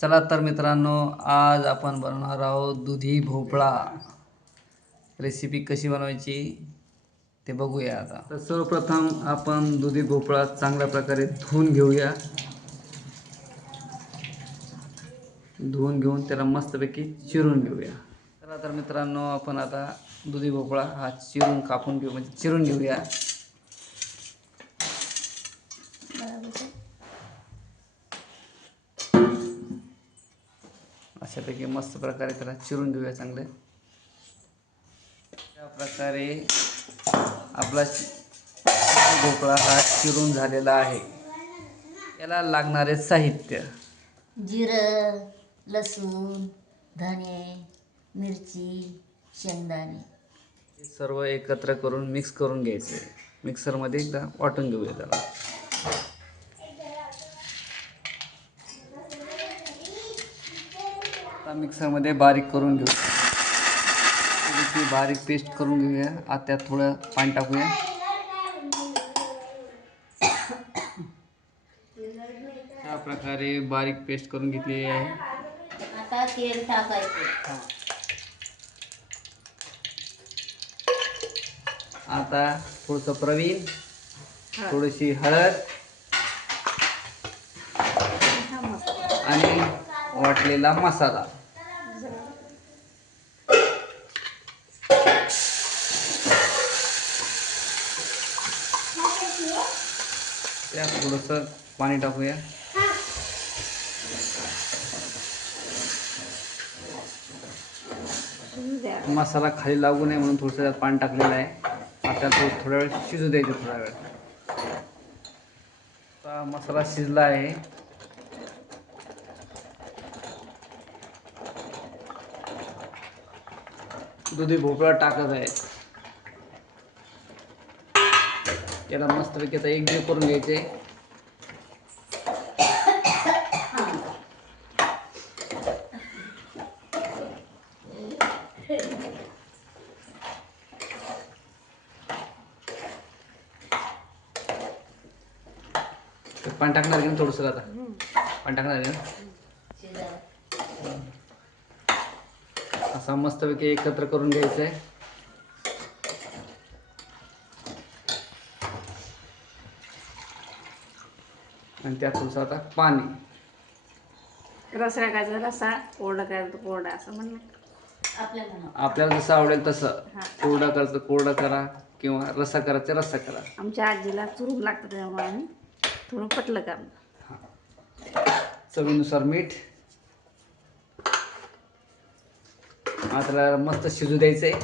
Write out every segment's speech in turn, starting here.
चला तर मित्रांनो आज आपण बनवणार आहोत दुधी भोपळा. रेसिपी कशी बनवायची ते बघूया आता. तर सर्वप्रथम आपण दुधी भोपळा चांगल्या प्रकारे धुवून घेऊया. धुवून घेऊन त्याला मस्तपैकी चिरून घेऊया. चला तर मित्रांनो आपण आता दुधी भोपळा हा चिरून कापून घेऊ म्हणजे चिरून घेऊया. अशापैकी मस्त प्रकारे त्याला चिरून घेऊया चांगले. त्या प्रकारे आपला भोपळा हा चिरून झालेला आहे. याला लागणारे साहित्य. जिरं लसूण धने मिरची शेंगदाणे. हे सर्व एकत्र करून मिक्स करून घ्यायचे. मिक्सरमध्ये एकदा वाटून घेऊया त्याला. मिक्सरमध्ये बारीक करून घेऊ. ती बारीक पेस्ट करून घेऊया. आता त्यात थोडं पाणी टाकूया. अशा प्रकारे बारीक पेस्ट करून घेतली आहे. आता तेल टाकायचं. आता थोडंसं प्रवीण थोडीशी हळद आणि वाटलेला मसाला. त्यात थोडंसं पाणी टाकूया. मसाला खाली लागू नये म्हणून थोडंसं त्यात पाणी टाकलेलं आहे. आता तो थोड्या वेळ शिजू द्यायचं थोडा वेळ आता मसाला शिजला आहे. दुधी भोपळा टाकत आहे. याला मस्तपैकी आता एकजीव करून घ्यायचे. पाणी टाकणार आहे ना थोडंसं आता? पाणी टाकणार शिजायला असा मस्तपैकी एकत्र करून घ्यायचं आहे आणि त्यात थोडंसं आता पाणी रस टाकायचा रसा कोरडा करायचं कोरडा असं म्हणणं आपल्या मनात आपल्याला जसं आवडेल तसं. कोरडा करायचं कोरडा करा किंवा रस्सा करायचं रस्सा करा. आमच्या आजीला चुरून लागतं त्यामुळे आम्ही थोडं पटलं का चवीनुसार मीठ. आता त्याला मस्त शिजू द्यायचं आहे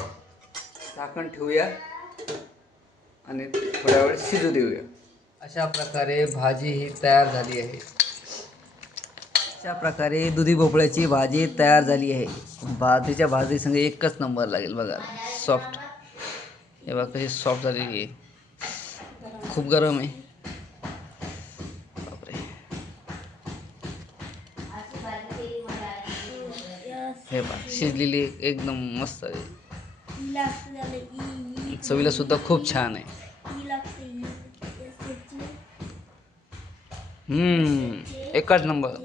झाकण ठेवूया. आणि थोड्या वेळ शिजू देऊया. अशा प्रकारे भाजी ही तयार झाली आहे. अशा प्रकारे दुधी भोपळ्याची भाजी तयार झाली आहे. भाजीच्या भाजीसंग एकच नंबर लागेल बघा. सॉफ्ट हे बघा कशी सॉफ्ट झालेली आहे. खूप गरम आहे. बापरे. हे पहा शिजलेली एकदम मस्त आहे. चवीला सुद्धा खूप छान आहे. हम्म एकच नंबर